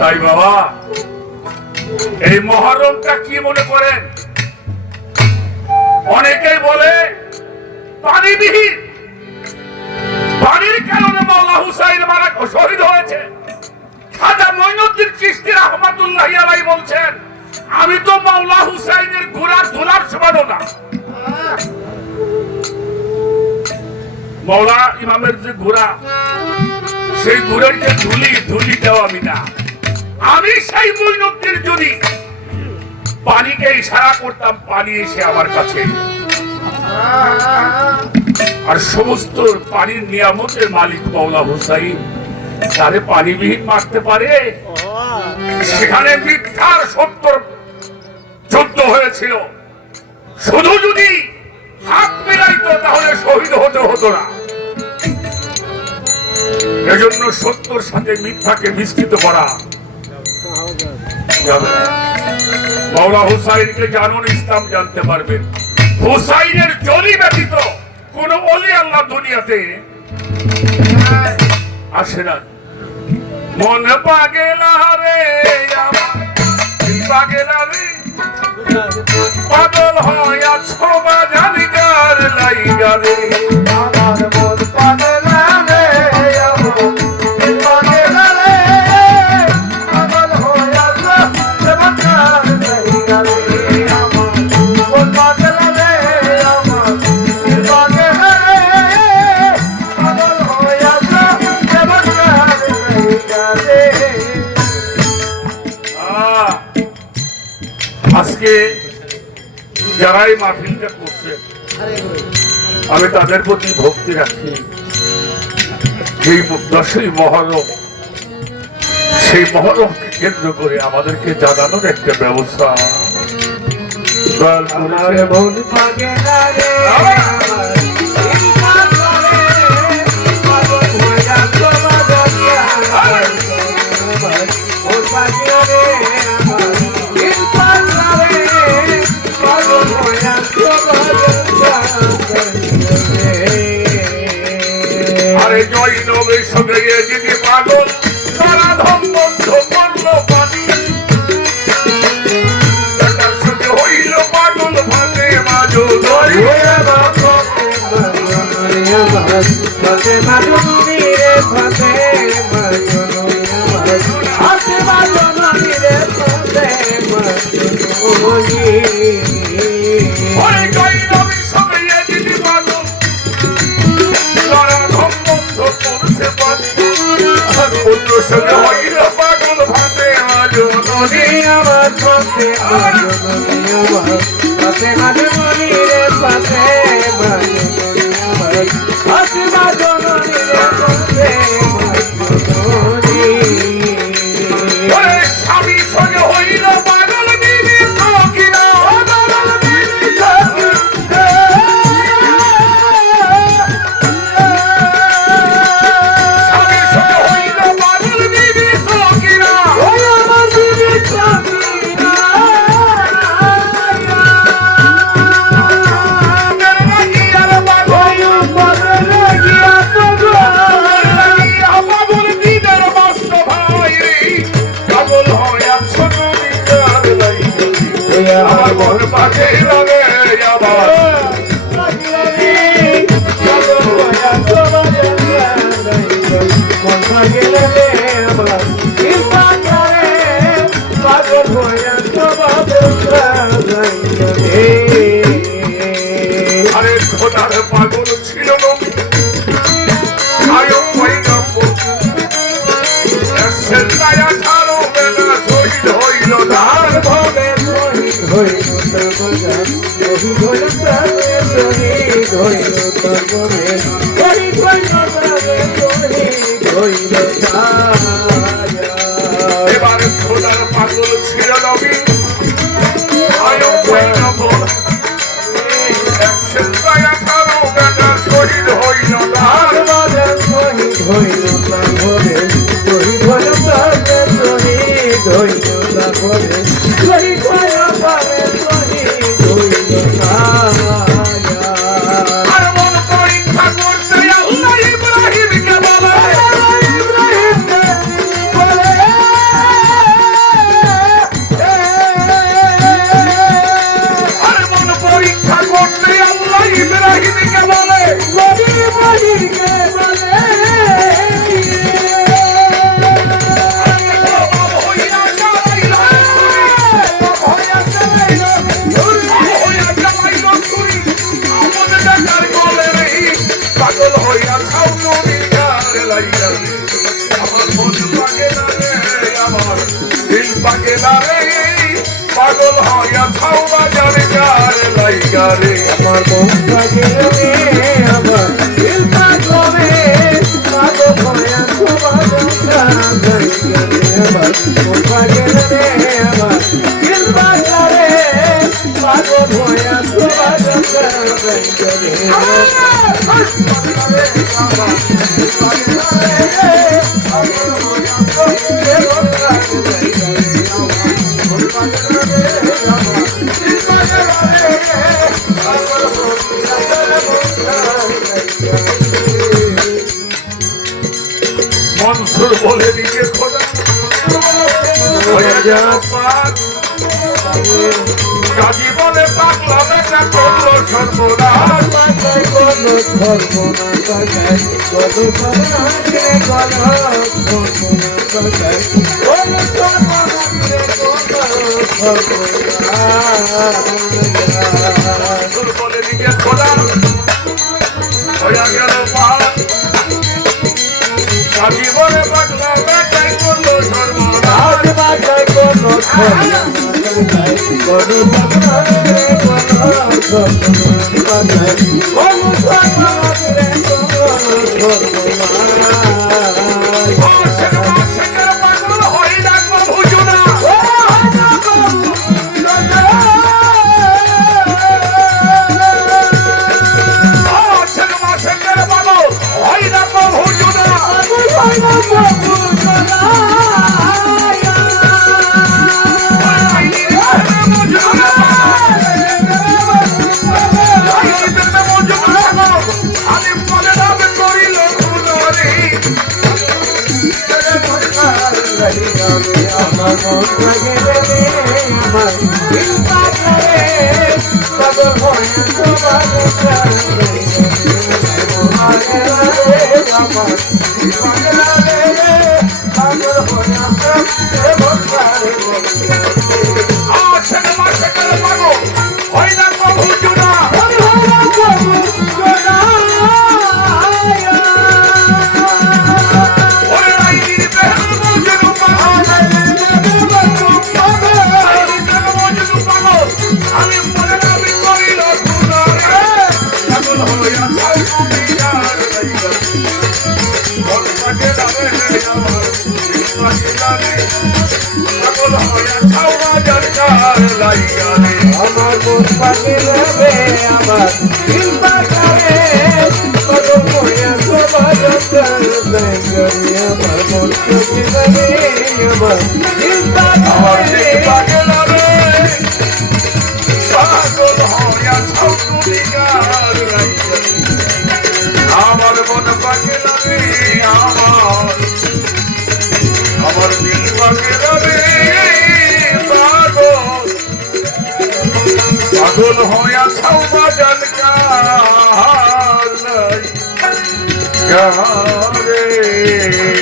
তাই বাবা, এই মহরমটা কি মনে করেন? অনেকেই বলে পানিবিহীন, পানির কারণে মাওলা হুসাইন মারা শহীদ হয়েছে। খাজা মঈনুদ্দিন চিশতি রাহমাতুল্লাহি আলাইহি বলছেন, আমি তো মাওলা হুসাইনের ঘোড়ার ধুলার সমানও না। মাওলা ইমামের যে ঘোড়া, সেই ঘোড়ার যে ধুলিটাও আমি না। আমি সেই মঈনুদ্দিন যদি পানিকে ইশারা করতাম, পানি এসে আমার কাছে, আর সমস্ত পানির নিয়ামতের মালিক মাওলা হুসাইন তারে পানিবিহীন মারতে পারে? সেখানে মিথ্যার সত্যর যুদ্ধ হয়েছিল। শুধু যদি হাত মিলাইতো তাহলে শহীদ হতে হতো না। এজন্য সত্যর সাথে মিথ্যাকে মিশ্রিত করা যাবে না। মাওলা হুসাইনকে জানুন, ইসলাম জানতে পারবেন। হুসাইনের জলি ব্যতীত কোন ওলি আল্লাহ দুনিয়াতে আসে না। মন পাগেলা রে আমার, পাগেলা রে, পাগল হইয়া ছোবা জানিকার লাইগা রে, আমার মন পাগেলা রে আমার, পাগেলা রে, পাগল হইয়া ছোবা জানিকার লাইগা রে, আমার মন পাগেলা রে আমার, পাগেলা রে, পাগল হইয়া ছোবা জানিকার লাইগা রে। আজকে যারাই মাহফিলটা করছে আমি তাদের প্রতি ভক্তি রাখি। এই 10ই মহরম, সেই মহরমকে কেন্দ্র করে আমাদেরকে জানানোর একটা ব্যবস্থা আরে জয় নবীর সঙ্গে যদি পাগল সারাধন বন্ধ করলো পানি, তার সঙ্গে হইল পাগল ভাতে মাঝো ধরি পাগল ভাতে মাঝো নদী আমার পথে স্বামী সঙ্গে হইল পাগল বিবি সকিনা, আমার মন পাখি লাগে আমার, আরে খোদার পাগল ছিল নবী, আয়ো পয়গম্বর, একসেন্দায় 18 বেলা শহীদ হইল তার ভবে, এবার খোদার পাগল ছিল নবী, আয়ো পয়গম্বর, একসেন্দায় 18 বেলা শহীদ হইল তার ভবে, আর মন পরীক্ষা করতে আল্লাহ ইব্রাহিমকে বলে, পাগলা রে পাগল হইয়া ছাও বাজারে গার লাইগা রে আমার মন পাগলা রে আমার দিল পাগলে পাগল হইয়া তোমার আমার মন পাগলা রে আমার দিল পাগলে পাগল হইয়া তোমার মনসুর বলে দিকে খোদা কাজী বলে পাগলা বেটা করলো সর্বনাশ মনসুর বলে দিকে খোদা হইয়া গেল পাহাড় কাজী বলে পাগলা বেটাই করলো সর্বনাশ আমার মন পাগলা রে আমার দিল পাগলে পাগল হইয়া তোমার আমার মন পাগলা রে আমার দিল পাগলে পাগলা রে পাগল হইয়া ছাও তুমি গার লাইগা আমার মন পাগলা রে আমার দিল পাগলা রে পাগল হইয়া ছাও বাজান গার লাইগা রে